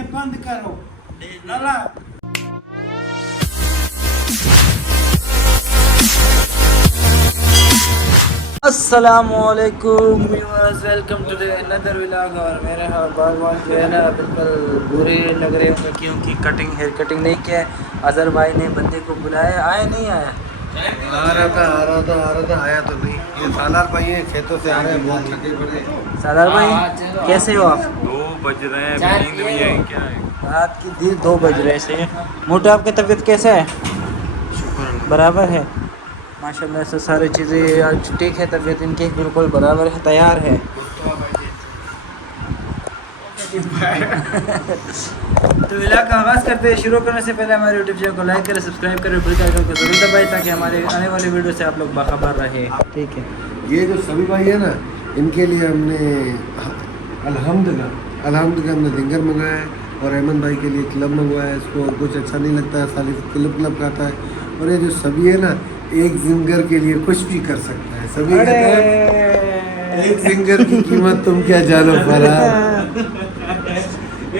ये बंद करो लाला। अस्सलामुअलैकुम viewers, welcome to another vlog. और मेरे बाल जो है ना बिल्कुल बुरे लग रहे होंगे क्योंकि हेयर कटिंग नहीं किया है। अजहर भाई ने बंदे को बुलाया, आया नहीं आया? आ रहा था आया तो नहीं। ये सालार भाई है, खेतों से आ रहे हैं, बहुत थके पड़े। सालार भाई कैसे हो आप? 2 बज रहे हैं, अभी नींद भी है क्या है? रात की 2 बज रहे से। मोटा आपकी तबीयत कैसा है? बराबर है माशाल्लाह से, सारी चीज़ें आज ठीक है। तबीयत इनकी बिल्कुल बराबर है, तैयार है। तो व्लॉग का आगाज़ करते हैं। शुरू करने से पहले हमारे यूट्यूब चैनल को लाइक करें, सब्सक्राइब करें, बेल आइकन को जरूर दबाएं ताकि हमारे आने वाले वीडियो से आप लोग बाखबर रहे। ठीक है, ये जो सभी भाई है ना, इनके लिए हमने अलहम्द का हमने जिंगर मंगाया है और अहमद भाई के लिए क्लब मंगवाया है। इसको और कुछ अच्छा नहीं लगता है, साली क्लब खाता है। और ये जो सभी है ना, एक जिंगर के लिए कुछ भी कर सकता है। सभी कहते हैं एक जिंगर की कीमत तुम क्या जानो फरार।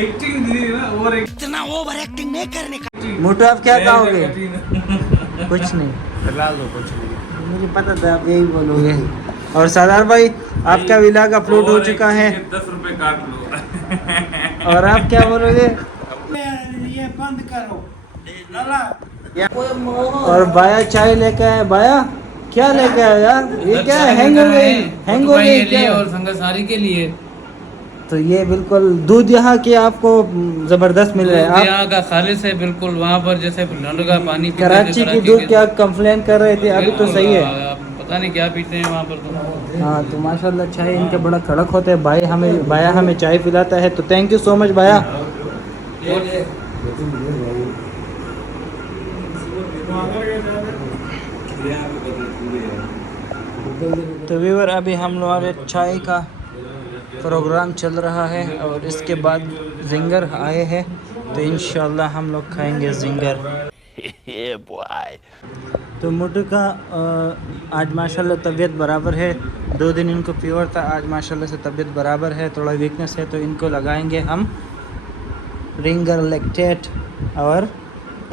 एक्टिंग दी ना, और इतना ओवर एक्टिंग नहीं करने का। मोटू आप क्या कहोगे? कुछ नहीं, फिलहाल तो कुछ नहीं। मुझे पता था आप यही बोलोगे। और सरदार भाई आपका व्लॉग अपलोड हो चुका है, 10 रुपए काट लो। और आप क्या बोलोगे? ये बंद करो लाला। और बाया चाय लेके आए। बाया क्या लेके आया यार? ये क्या है? हैंग हो गई क्या? और संगसारी के लिए। तो ये बिल्कुल दूध यहाँ के आपको जबरदस्त मिल रहा है। आप यहाँ का खालिश है बिल्कुल। वहाँ पर जैसे नल का पानी पीते थे, कराची की दूध क्या कंप्लेन कर रहे थे, अभी तो सही है। आप पता नहीं क्या पीते हैं वहाँ पर तो। हाँ तो माशाल्लाह चाय इनके बड़ा कड़क होता है। बाया हमें चाय पिलाता है, तो थैंक यू सो मच बाया। तो व्यूअर अभी हम लोग चाय का प्रोग्राम चल रहा है और इसके बाद जिंगर आए हैं, तो इंशाल्लाह हम लोग खाएंगे जिंगर। तो मोटू का आज माशाल्लाह तबीयत बराबर है। 2 दिन इनको फीवर था, आज माशाल्लाह से तबीयत बराबर है। थोड़ा वीकनेस है तो इनको लगाएंगे हम रिंगर लैक्टेट और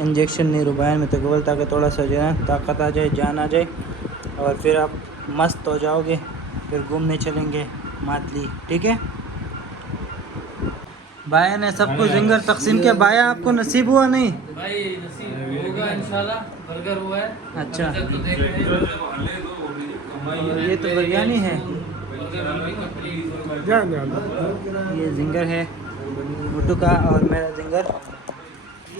इंजेक्शन नीरुबाइन में तकबल, ताकि थोड़ा सा जो है ताकत आ जाए, जान आ जाए, और फिर आप मस्त हो जाओगे। फिर घूमने चलेंगे मातली, ठीक है? बाया ने सबको जिंगर तकसीम किया। बाया आपको नसीब हुआ नहीं? भाई नसीब होगा इंशाल्लाह। बर्गर हुआ है। अच्छा, तो देख रहे हैं। और ये तो बिरयानी है, ये जिंगर है मोटू का और मेरा जिंगर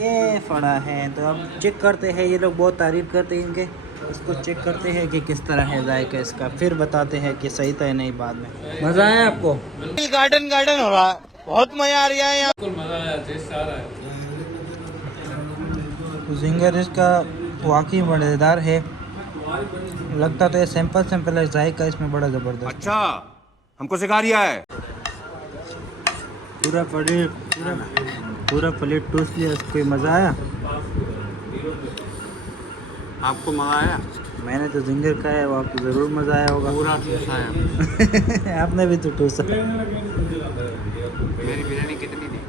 ये फड़ा है। तो अब चेक करते हैं, ये लोग बहुत तारीफ़ करते हैं इनके, इसको चेक करते हैं कि किस तरह है जायका इसका, फिर बताते हैं कि सही था या नहीं बाद में। मज़ा आया आपको? गार्डन हो रहा है, बहुत मजा आ रहा है यहाँ। बिल्कुल मजा आया, टेस्ट आ रहा है। जिंगर इसका वाकई मज़ेदार है। लगता तो ये सिंपल है, जायका इसमें बड़ा ज़बरदस्त। अच्छा, हमको सिखा रिया है। पूरा प्लेट टूस लिया। इसको मज़ा आया? आपको मजा आया? मैंने तो जिंगर खाया है, वो आपको ज़रूर मज़ा आया होगा। पूरा आया। आपने भी तो टूसा। मेरी बिरयानी कितनी थी?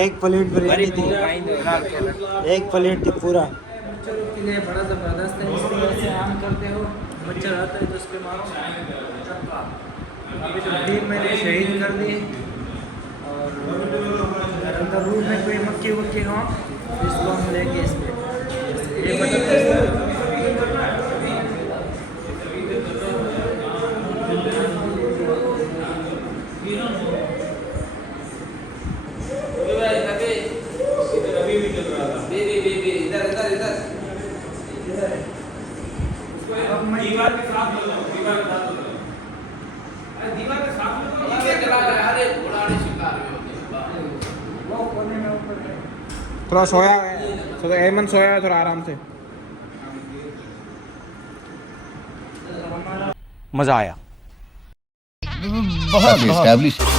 एक प्लेट बिरयानी थी, एक प्लेट थी पूरा। बच्चों के लिए बड़ा ज़बरदस्त है। इसलिए ऐसे आम करते हो, मच्छर आता है तो उसके मारो। अभी तो 3 मैंने शहीद कर दिए, और अंदर रूम में कोई मक्खी वक्की हो इसको हम लेंगे इस पर। ये बटन दीवार के साथ लो, दीवार के साथ लो। अरे दीवार के साथ लो, ये चला रहा है। अरे बुलाने शिकार में वो कोने में ऊपर है। थोड़ा सोया है, थोड़ा एमन सोया है, थोड़ा आराम से। मजा आया बहुत।